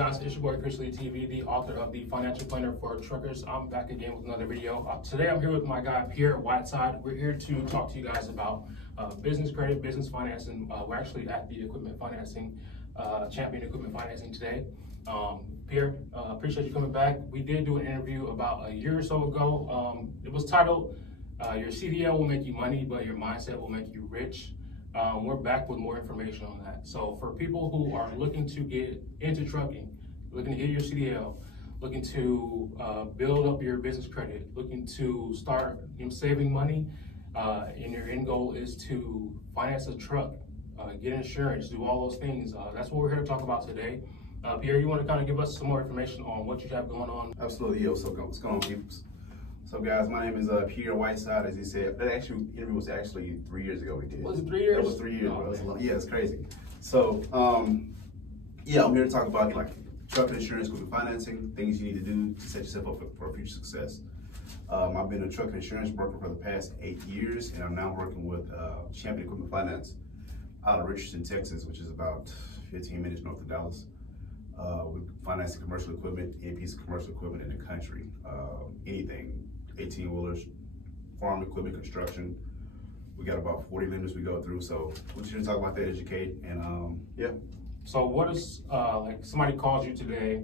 guys, it's your boy Chris Lee TV, the author of the Financial Planner for Truckers. I'm back again with another video. Today I'm here with my guy Pierre, Whiteside. We're here to talk to you guys about business credit, business financing. We're actually at the equipment financing, Champion Equipment Financing today. Pierre, appreciate you coming back. We did do an interview about a year or so ago. It was titled, Your CDL will make you money, but your mindset will make you rich. We're back with more information on that. So for people who are looking to get into trucking, looking to get your CDL, looking to build up your business credit, looking to start saving money, and your end goal is to finance a truck, get insurance, do all those things. That's what we're here to talk about today. Pierre, you want to kind of give us some more information on what you have going on? Absolutely. Yo, so what's going on, peeps? So guys, my name is Pierre Whiteside, as he said. That interview was actually 3 years ago we did. Was it 3 years? That was 3 years, oh, bro. That's a lot. Yeah, it's crazy. So, yeah, I'm here to talk about like truck insurance, equipment financing, things you need to do to set yourself up for future success. I've been a truck insurance broker for the past 8 years, and I'm now working with Champion Equipment Finance out of Richardson, Texas, which is about 15 minutes north of Dallas. We're financing commercial equipment, any piece of commercial equipment in the country, anything, 18-wheelers, farm equipment, construction. We got about 40 lenders we go through, so we're just gonna talk about that, educate, and yeah. So what is, like somebody calls you today,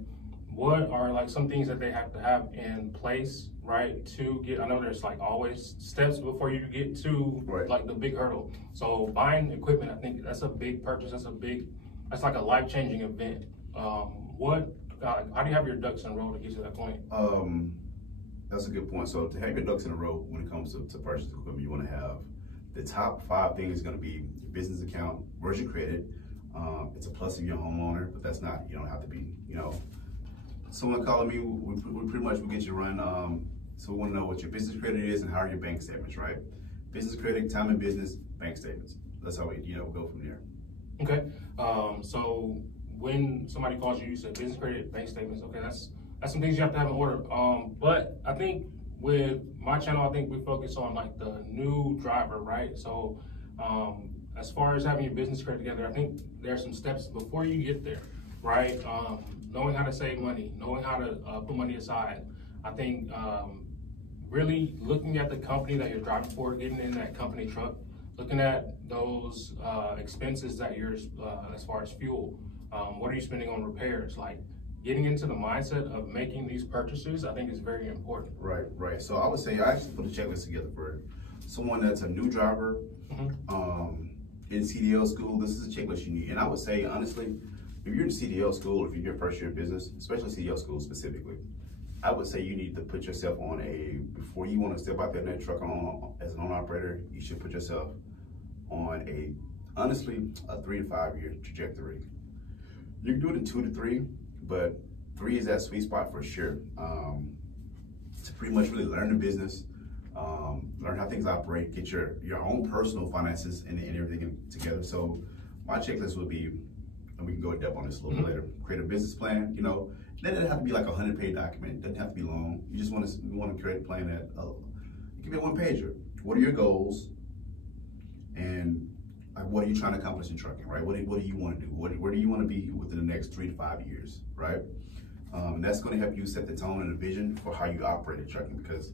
what are like some things that they have to have in place, right, to get, I know there's like always steps before you get to like the big hurdle. So buying equipment, I think that's a big purchase, that's like a life-changing event. How do you have your ducks in a row to get to that point? That's a good point. So to have your ducks in a row when it comes to purchase equipment, you want to have the top 5 things going to be your business account, where's your credit. It's a plus if you're a homeowner, but that's not, you don't have to be, you know. Someone calling me, we pretty much will get you run. So we want to know what your business credit is and how are your bank statements, right? Business credit, time in business, bank statements. That's how we, go from there. Okay. So when somebody calls you, you say business credit, bank statements. Okay, that's some things you have to have in order. But I think with my channel, I think we focus on like the new driver, right? So as far as having your business credit together, I think there's some steps before you get there, right? Knowing how to save money, knowing how to put money aside. I think really looking at the company that you're driving for, getting in that company truck, looking at those expenses that you're, as far as fuel, what are you spending on repairs? Like getting into the mindset of making these purchases, I think is very important. Right. So I would say I actually put a checklist together for someone that's a new driver, in CDL school. This is a checklist you need. And I would say, honestly, if you're in CDL school, or if you're in first year of business, especially CDL school specifically, I would say you need to put yourself on before you want to step out there in that truck as an owner operator, you should put yourself on honestly, a 3 to 5 year trajectory. You can do it in 2 to 3, but 3 is that sweet spot for sure. To pretty much really learn the business, learn how things operate, get your own personal finances and everything together. So my checklist would be, and we can go in depth on this a little bit later, create a business plan, It doesn't have to be like a 100-page document. It doesn't have to be long. You just want to create a plan that, give me a 1-pager. What are your goals? And what are you trying to accomplish in trucking, right? What do you want to do? Where do you want to be within the next 3 to 5 years, right? And that's going to help you set the tone and the vision for how you operate in trucking, because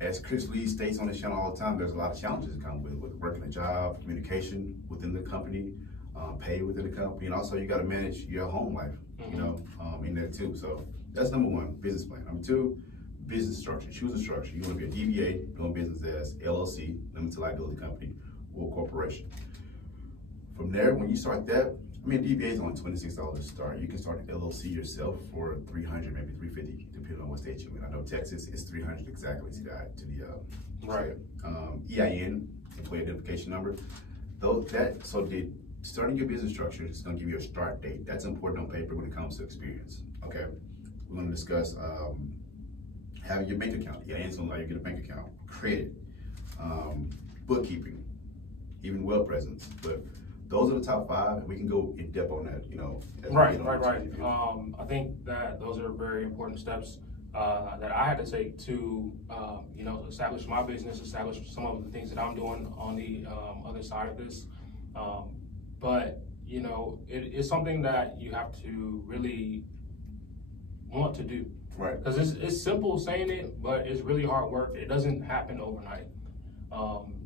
as Chris Lee states on his channel all the time, there's a lot of challenges that come with working a job, communication within the company, pay within the company, and also you got to manage your home life, in there too. So that's number 1, business plan. Number 2, business structure. Choose a structure. You want to be a DBA, doing business as LLC, limited liability company, or corporation. From there, when you start that, DBA is only $26 to start. You can start an LLC yourself for $300, maybe $350, depending on what state you're in. I know Texas is $300 exactly to the right. EIN, employee identification number. Starting your business structure is going to give you a start date. That's important on paper when it comes to experience. Okay, we're going to discuss having your bank account. EIN's going to allow you to get a bank account, credit, bookkeeping, even web presence, but those are the top 5, and we can go in depth on that, Right. I think that those are very important steps that I had to take to, establish my business, establish some of the things that I'm doing on the other side of this. But, it's something that you have to really want to do. Right. Because it's simple saying it, but it's really hard work. It doesn't happen overnight.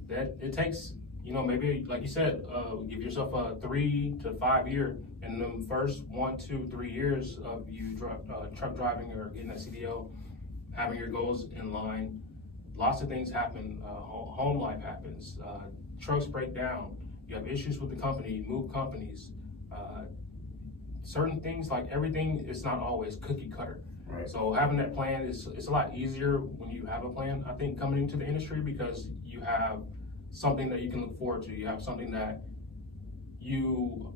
That it takes, you know, maybe like you said, give yourself a 3 to 5 year. In the first 1, 2, 3 years of you truck driving or getting a CDL, having your goals in line, lots of things happen. Home life happens. Trucks break down. You have issues with the company. You move companies. Certain things, like everything, is not always cookie cutter. Right. So having that plan it's a lot easier when you have a plan, I think, coming into the industry, because you have something that you can look forward to. You have something that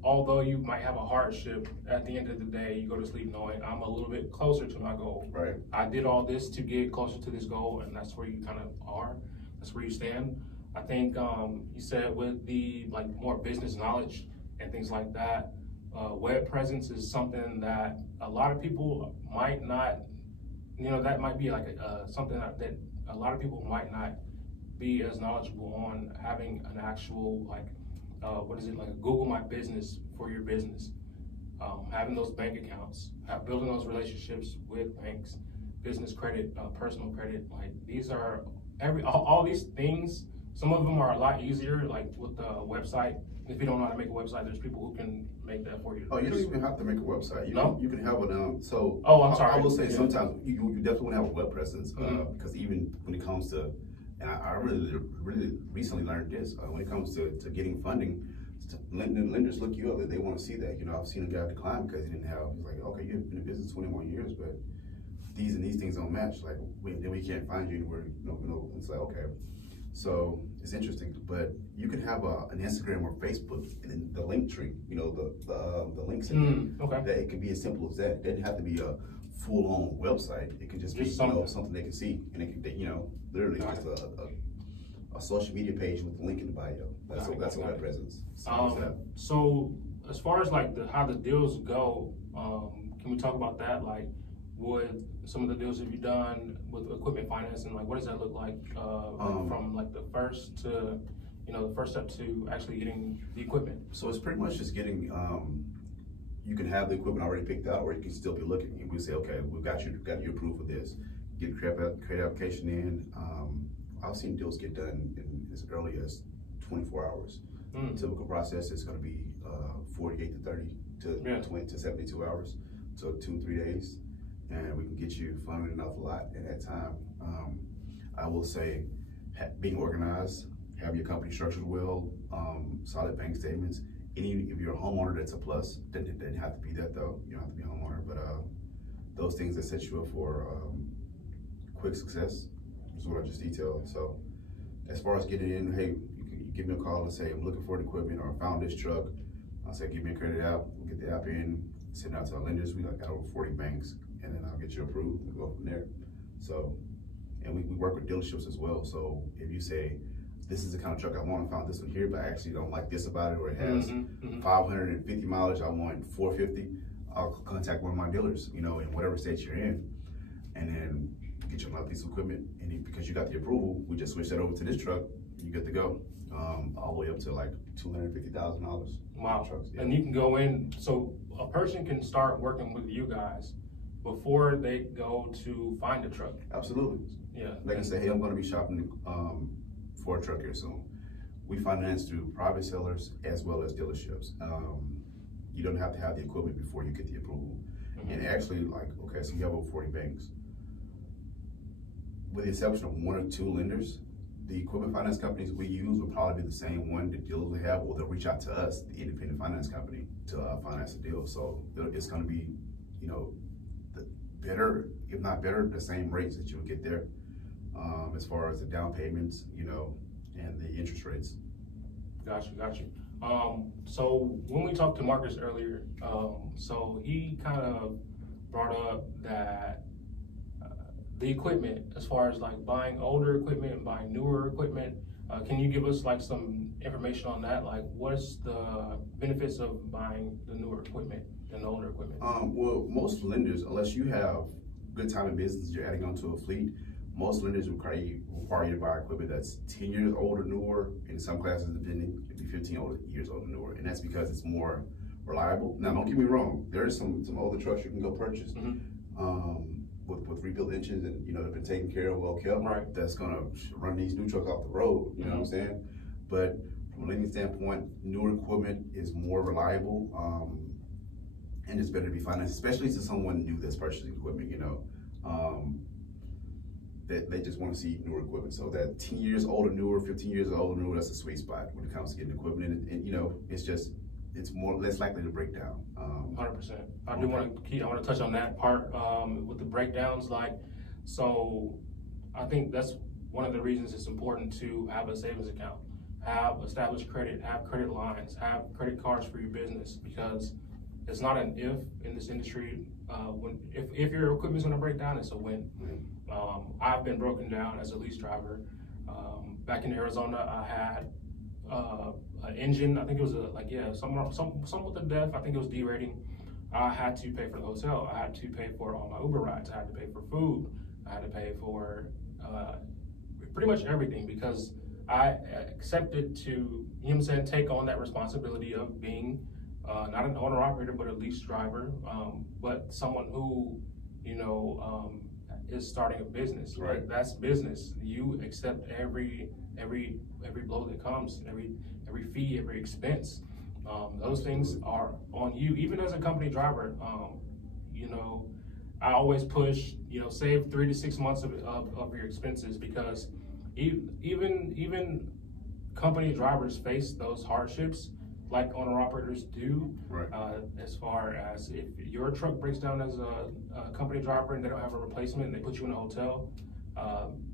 although you might have a hardship, at the end of the day, you go to sleep knowing I'm a little bit closer to my goal. Right. I did all this to get closer to this goal, and that's where you kind of are. That's where you stand. I think you said with the more business knowledge and things like that, web presence is something that a lot of people might not, that might be something that a lot of people might not be as knowledgeable on. Having an actual a Google My Business for your business, having those bank accounts, building those relationships with banks, business credit, personal credit, these are all these things. Some of them are a lot easier, like with the website. If you don't know how to make a website, there's people who can make that for you. Oh, you don't even have to make a website. You can have it. Oh, I'm sorry. I will say sometimes you definitely want to have a web presence, because even when it comes to, and I really recently learned this, when it comes to getting funding, lenders look you up. They want to see that. I've seen a guy decline because he didn't have. He's like, okay, you've been in business 21 years, but these and these things don't match. We can't find you anywhere. It's like, okay. So it's interesting, but you can have an Instagram or Facebook, and then the link tree, the links in there. Okay. That it can be as simple as that. It doesn't have to be a full-on website. It can just be something they can see, and it can literally just a social media page with the link in the bio. That's a web presence. So as far as how the deals go, can we talk about that? With some of the deals that you've done with equipment financing, what does that look like from the first to, the first step to actually getting the equipment? So it's pretty much just getting, you can have the equipment already picked out, or you can still be looking. And we say, okay, we've got you approved for this. Get a credit application in. I've seen deals get done in as early as 24 hours. Typical process is going to be 48 to 30 to 20 to 72 hours, so 2-3 days. And we can get you funded enough a lot in that time. I will say, being organized, have your company structured well, solid bank statements. If you're a homeowner, that's a plus. Doesn't have to be that though. You don't have to be a homeowner, but those things that set you up for quick success is what I just detailed. So as far as getting in, hey, you give me a call and say, I'm looking for an equipment, or I found this truck. I'll say, give me a credit app. We'll get the app in, send it out to our lenders. We got over 40 banks. And then I'll get you approved and go from there. So, and we work with dealerships as well. So if you say, this is the kind of truck I want, I found this one here, but I actually don't like this about it, or it has 550 mileage, I want 450, I'll contact one of my dealers, in whatever state you're in, and then get you another piece of equipment. And because you got the approval, we just switch that over to this truck, and you get to go. All the way up to $250,000. Wow. Trucks. Yeah. And you can go in, so a person can start working with you guys before they go to find a truck. Absolutely. Yeah. They can say, hey, I'm going to be shopping for a truck here soon. We finance through private sellers as well as dealerships. You don't have to have the equipment before you get the approval. And actually, okay, so you have over 40 banks. With the exception of 1 or 2 lenders, the equipment finance companies we use will probably be the same one the dealers will have, or they'll reach out to us, the independent finance company, to finance the deal. So it's going to be, the better, if not better, the same rates that you would get there, as far as the down payments, and the interest rates. Got you. So when we talked to Marcus earlier, so he kind of brought up that the equipment, as far as buying older equipment and buying newer equipment, can you give us some information on that? What's the benefits of buying the newer equipment than the older equipment? Well, most lenders, unless you have good time in business, you're adding onto a fleet, most lenders require you to buy equipment that's 10 years old or newer. In some classes, depending, it'd be 15 years old or newer, and that's because it's more reliable. Now, don't get me wrong, there is some older trucks you can go purchase. with rebuilt engines and, you know, they've been taken care of, well kept, right, that's gonna run these new trucks off the road, you know what I'm saying? But from a lending standpoint, newer equipment is more reliable, and it's better to be financed, especially to someone new that's purchasing equipment, you know. They just want to see newer equipment. So that 10 years old or newer, 15 years old or newer, that's a sweet spot when it comes to getting equipment. And you know, it's less likely to break down. 100%. I want to touch on that part with the breakdowns. So I think that's one of the reasons it's important to have a savings account, have established credit, have credit lines, have credit cards for your business, because it's not an if in this industry. If your equipment's going to break down, it's a when. I've been broken down as a lease driver. Back in Arizona, I had an engine. I think it was some with a def. I think it was derating. I had to pay for the hotel. I had to pay for all my Uber rides. I had to pay for food. I had to pay for pretty much everything, because I accepted to, you know what I'm saying, take on that responsibility of being not an owner operator, but a lease driver, but someone who, you know, is starting a business. Right. That's business. You accept every blow that comes, every fee, every expense. Those things are on you. Even as a company driver, you know, I always push, you know, save 3 to 6 months of your expenses, because even company drivers face those hardships like owner operators do. Right. As far as if your truck breaks down as a company driver and they don't have a replacement and they put you in a hotel,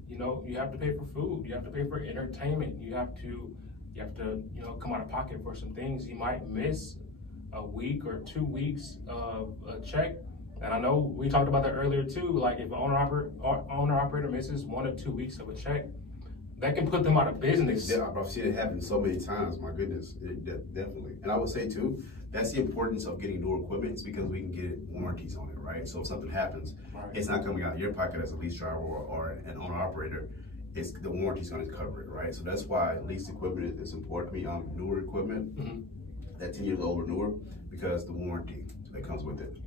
you know, you have to pay for food, you have to pay for entertainment, you have to, you know, come out of pocket for some things. You might miss a week or 2 weeks of a check. And I know we talked about that earlier too. Like if an owner operator misses 1 or 2 weeks of a check, that can put them out of business. Yeah, I've seen it happen so many times. My goodness, definitely. And I would say too, that's the importance of getting newer equipment. It's because we can get warranties on it, right? So if something happens, it's not coming out of your pocket as a lease driver or an owner operator. It's the warranty's going to cover it, right? So that's why leased equipment is important to me. Newer equipment, that 10 years old or newer, because the warranty that comes with it.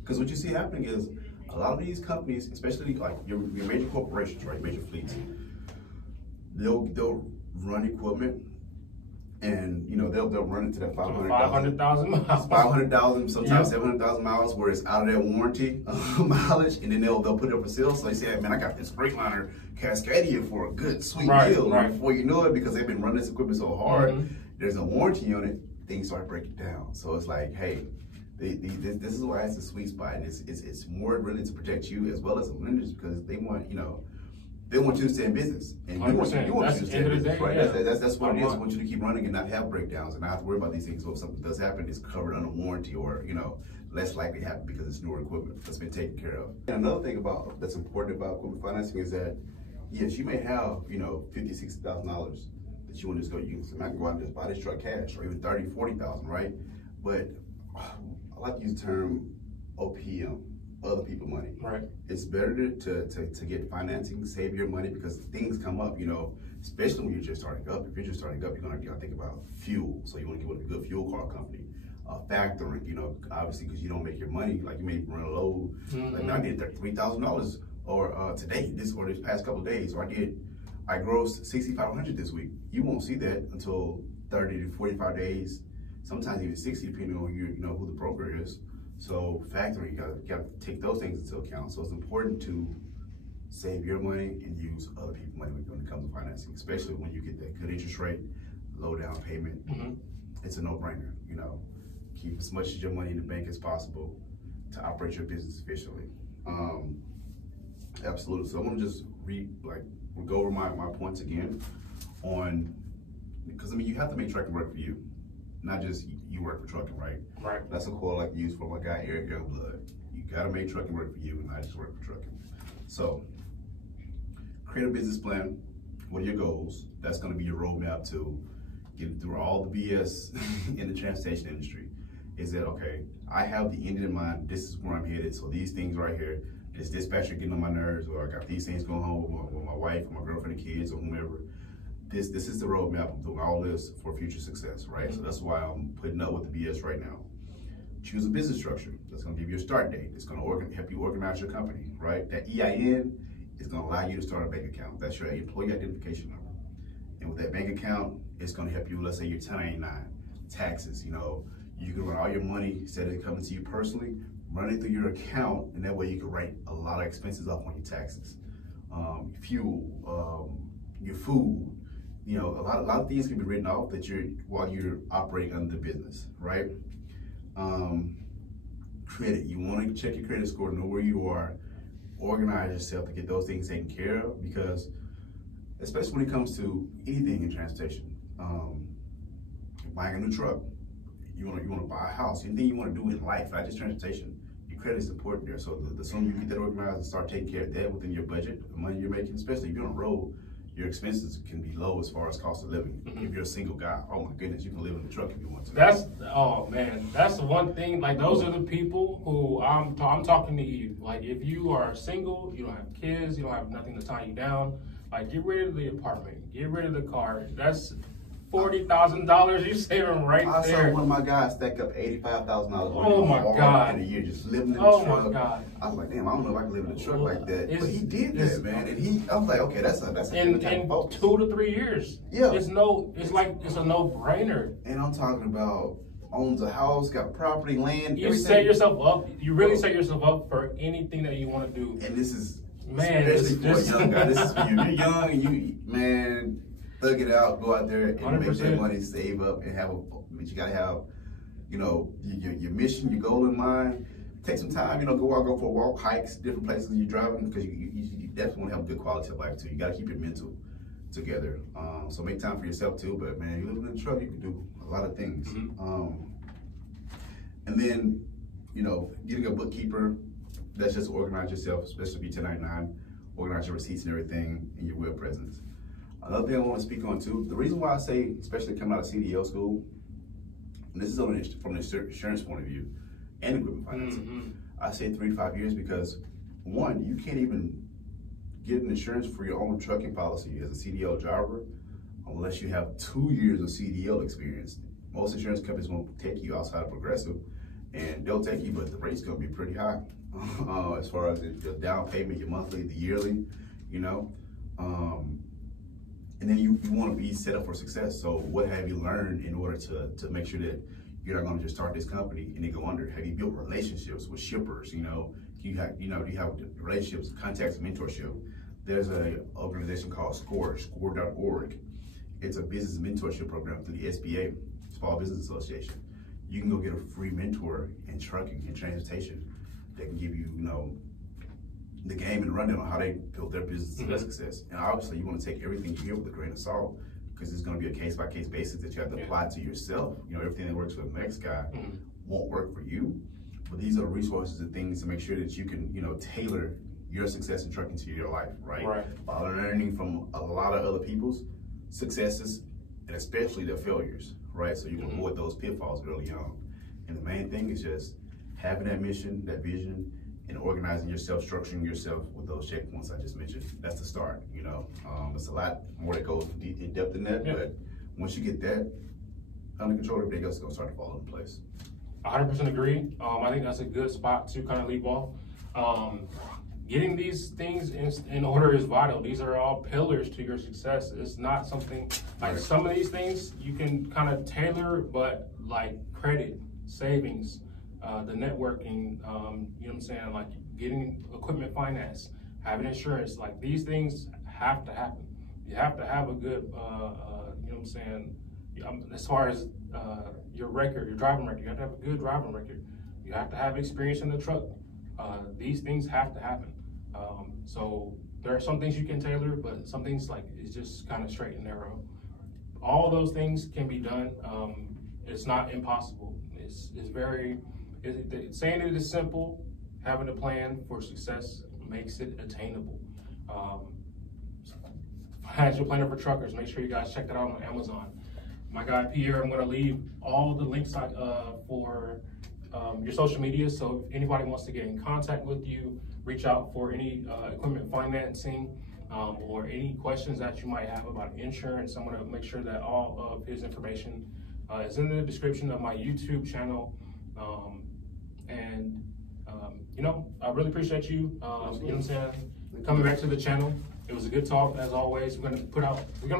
Because what you see happening is, a lot of these companies, especially like your major corporations, right, major fleets, they'll run equipment, and you know they'll run it to that 500,000 miles, 500,000, sometimes 700,000 miles, where it's out of that warranty mileage, and then they'll put it up for sale. So they say, hey, man, I got this Freightliner Cascadia for a good sweet deal. And before you know it, because they've been running this equipment so hard, there's a warranty on it. Things start breaking down. So it's like, hey. This is why it's a sweet spot, and it's more really to protect you as well as the lenders, because they want, you know, they want you to stay in business, and you want you to stay in business, right? Yeah. That's what it is. I want you to keep running and not have breakdowns and not have to worry about these things. So if something does happen, it's covered under warranty, or you know, less likely to happen because it's newer equipment that's been taken care of. And another thing that's important about equipment financing is that, yes, you may have, you know, $50,000, $60,000 that you want to just go. You can go out and just buy this truck cash, or even $30,000, $40,000, right? But I like to use the term OPM, other people money. Right. It's better to get financing, save your money, because things come up, you know, especially when you're just starting up. If you're just starting up, you're gonna think about fuel. So you want to get with a good fuel car company. Factoring, you know, obviously, because you don't make your money, like you may run a load. Like I did $3,000 or today, this past couple of days, or I grossed $6,500 this week. You won't see that until 30 to 45 days. Sometimes even 60, depending on you know who the broker is. So factoring, you gotta take those things into account. So it's important to save your money and use other people's money when it comes to financing, especially when you get that good interest rate, low down payment. It's a no-brainer. You know, keep as much of your money in the bank as possible to operate your business efficiently. Absolutely. So I'm gonna just we'll go over my points again on, because I mean you have to make trucking work for you. Not just you work for trucking, right? Right. That's a quote I like to use for my guy, Eric Youngblood. You gotta make trucking work for you and not just work for trucking. So, create a business plan. What are your goals? That's gonna be your roadmap to get through all the BS in the transportation industry. Is that, okay, I have the end in mind, this is where I'm headed, so these things right here, this dispatcher getting on my nerves, or I got these things going home with my wife, or my girlfriend and kids, or whomever. This is the roadmap. I'm doing all this for future success, right? So that's why I'm putting up with the BS right now. choose a business structure that's going to give you a start date. It's going to help you organize your company, right? That EIN is going to allow you to start a bank account. That's your employee identification number. And with that bank account, it's going to help you, let's say your 1099, taxes, you know, you can run all your money instead of it coming to you personally, run it through your account, and that way you can write a lot of expenses off on your taxes. Fuel, your food, you know, a lot of things can be written off while you're operating under the business, right? Credit, you want to check your credit score, know where you are, organize yourself to get those things taken care of, because especially when it comes to anything in transportation, buying a new truck, you want to buy a house, anything you want to do in life, not just transportation, your credit is important there. So the sooner you get that organized and start taking care of that within your budget, the money you're making, especially if you're on the road, your expenses can be low as far as cost of living. If you're a single guy, oh my goodness, you can live in the truck if you want to. Oh man, that's the one thing. Like, those are the people who I'm talking to you. Like, if you are single, you don't have kids, you don't have nothing to tie you down, like, get rid of the apartment, get rid of the car. That's $40,000 you're saving right there. I saw one of my guys stack up $85,000. Oh my God! In a year, just living in the truck. Oh my God! I was like, damn, I don't know if I can live in a truck like that. But he did that, man. And I was like, okay, that's a in 2 to 3 years. Yeah, it's a no-brainer. And I'm talking about owns a house, got property, land. You set yourself up. You really set yourself up for anything that you want to do. And this is, man, especially for a young guy. This is for you. You're young, and you, man, thug it out, go out there and 100%. make that money, save up, and but you gotta have, you know, your mission, your goal in mind. Take some time, you know, go for a walk, hikes, different places you're driving, because you definitely want to have a good quality of life too. You gotta keep your mental together. So make time for yourself too. But man, you living in the truck, you can do a lot of things. And then, you know, getting a bookkeeper that's just organize yourself, especially if you're 1099, organize your receipts and everything in your web presence. Another thing I want to speak on too, the reason why I say, especially coming out of CDL school, and this is from the insurance point of view and equipment financing, I say 3 to 5 years, because one, you can't even get an insurance for your own trucking policy as a CDL driver unless you have 2 years of CDL experience. Most insurance companies won't take you outside of Progressive, and they'll take you, but the rate's gonna be pretty high as far as the down payment, your monthly, the yearly, you know. And then you want to be set up for success. So what have you learned in order to make sure that you're not going to just start this company and then go under? Have you built relationships with shippers? You know, do you have relationships, contacts, mentorship? There's an organization called score.org. It's a business mentorship program through the SBA, Small Business Association. You can go get a free mentor in trucking and transportation that can give you, you know, the game and rundown on how they built their business to success. And obviously you want to take everything you hear with a grain of salt, because it's going to be a case-by-case basis that you have to apply to yourself. You know, everything that works for the next guy won't work for you. But these are resources and things to make sure that you can, you know, tailor your success in trucking to your life, right? By learning from a lot of other people's successes, and especially their failures, right? So you can avoid those pitfalls early on. And the main thing is just having that mission, that vision, and organizing yourself, structuring yourself with those checkpoints I just mentioned. That's the start, you know. It's a lot more that goes in depth than that, but once you get that under control, everything else is gonna start to fall into place. 100% agree. I think that's a good spot to kind of leave off. Getting these things in order is vital. These are all pillars to your success. It's not something, like some of these things you can kind of tailor, but like credit, savings, the networking, you know what I'm saying, like getting equipment finance, having insurance, like these things have to happen. You have to have a good, you know what I'm saying, as far as your record, your driving record, you have to have a good driving record. You have to have experience in the truck. These things have to happen. So there are some things you can tailor, but some things like it's just kind of straight and narrow. All those things can be done. It's not impossible. It's very, saying it is simple, having a plan for success makes it attainable. Financial Planner for Truckers, make sure you guys check that out on Amazon. My guy Pierre, I'm gonna leave all the links for your social media, so if anybody wants to get in contact with you, reach out for any equipment financing or any questions that you might have about insurance. I'm gonna make sure that all of his information is in the description of my YouTube channel. And you know, I really appreciate you. You know what I'm saying? Coming back to the channel. It was a good talk as always. We're gonna be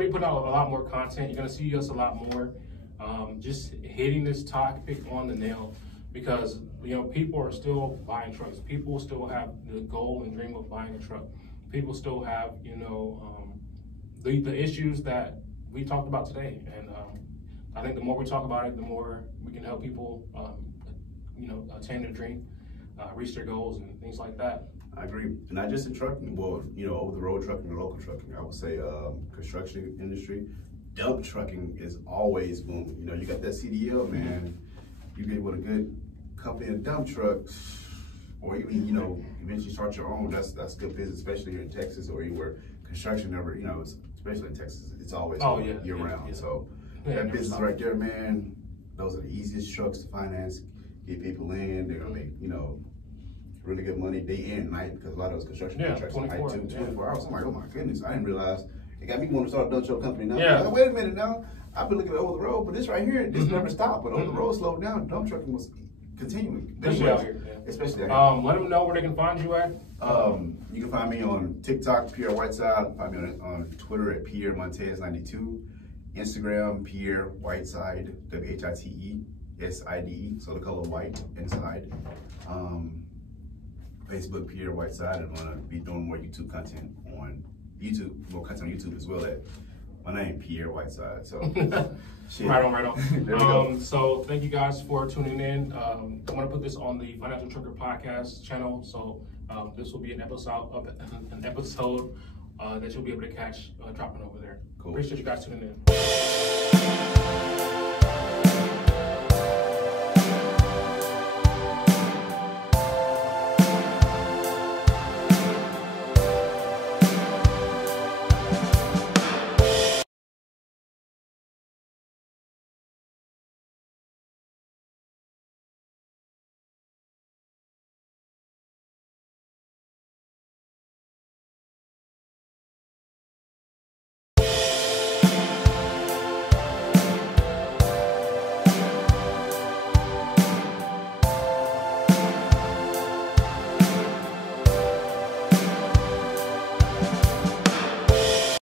putting out a lot more content. You're gonna see us a lot more. Just hitting this topic on the nail, because you know, people are still buying trucks. People still have the goal and dream of buying a truck. People still have, you know, the issues that we talked about today. And I think the more we talk about it, the more we can help people, you know, attain their dream, reach their goals and things like that. I agree. And not just in trucking, well, you know, over the road trucking or local trucking. I would say construction industry, dump trucking is always booming. You know, you got that CDL, man. You get with a good company in dump trucks, or even, you know, eventually start your own. That's good business, especially here in Texas or anywhere construction never, you know, especially in Texas, it's always year round. Yeah. So that business right there, man, those are the easiest trucks to finance, get people in. They're gonna make, you know, really good money day and night, because a lot of those construction contracts are night too, 24 hours. I'm like, oh my goodness, I didn't realize. It got me want to start a dump truck company now. Yeah. Like, wait a minute now. I've been looking at over the road, but this right here, this never stopped. But over the road slowed down. Dump trucking was continuing. Especially out here. Especially out here. Let them know where they can find you at. You can find me on TikTok, Pierre Whiteside. Find me on Twitter at Pierre Montez92. Instagram, Pierre Whiteside, WHITESIDE, so the color white inside. Facebook, Pierre Whiteside, and I'm gonna be doing more YouTube content on YouTube, more content on YouTube as well. At my name, Pierre Whiteside. So, right on. There we go. So thank you guys for tuning in. I'm gonna put this on the Financial Trucker Podcast channel. So this will be an episode that you'll be able to catch dropping over there. Cool. Appreciate you guys tuning in.